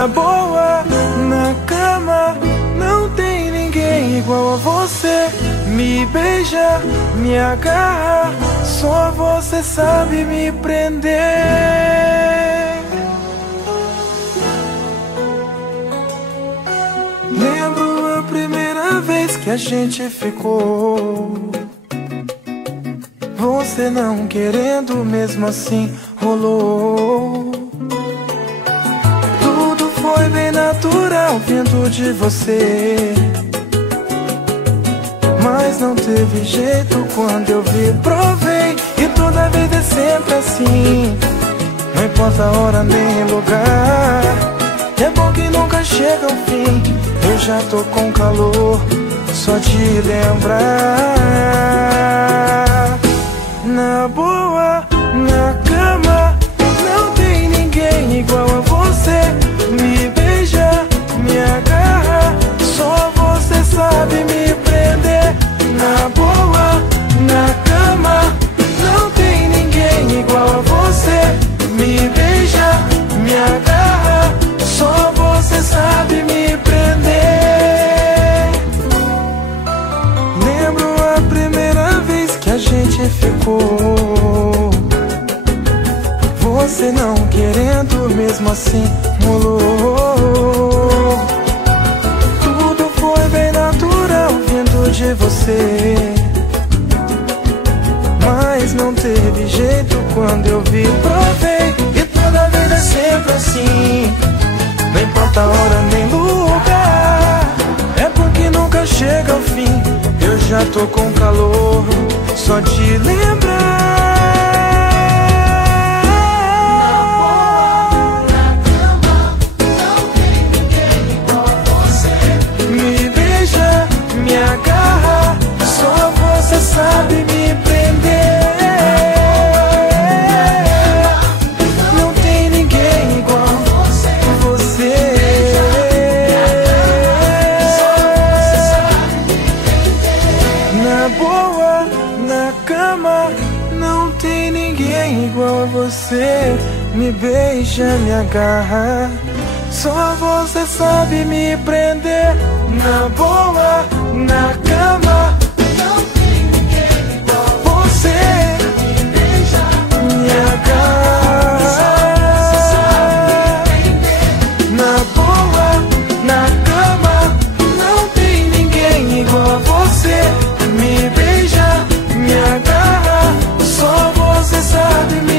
Na boa, na cama, não tem ninguém igual a você. Me beija, me agarra, só você sabe me prender. Lembro a primeira vez que a gente ficou, você não querendo, mesmo assim rolou. Tudo foi bem natural vindo de você, mas não teve jeito quando eu vi, provei. E toda vez é sempre assim, não importa a hora nem lugar. É bom que nunca chega ao fim, eu já tô com calor só de lembrar. Na boa, na cama, não tem ninguém igual a você. Me beija, me agarra, só você sabe me prender. Na boa, na cama, não tem ninguém igual a você. Me beija, me agarra, só você sabe me prender. Lembro a primeira vez que a gente ficou, você não querendo, mesmo assim rolou. Tudo foi bem natural vindo de você, mas não teve jeito quando eu vi, provei. E toda vez é sempre assim, não importa a hora nem lugar. É porque nunca chega ao fim, eu já tô com calor só de lembrar. Me agarra, só você sabe me prender. Não tem ninguém igual a você. Na boa, na cama, não tem ninguém igual a você. Me beija, me agarra, só você sabe me prender. Na boa, na cama, não tem ninguém igual a você. Me beija, me agarra, só você sabe me prender. Na boa, na cama, não tem ninguém igual a você. Me beija, me agarra, só você sabe me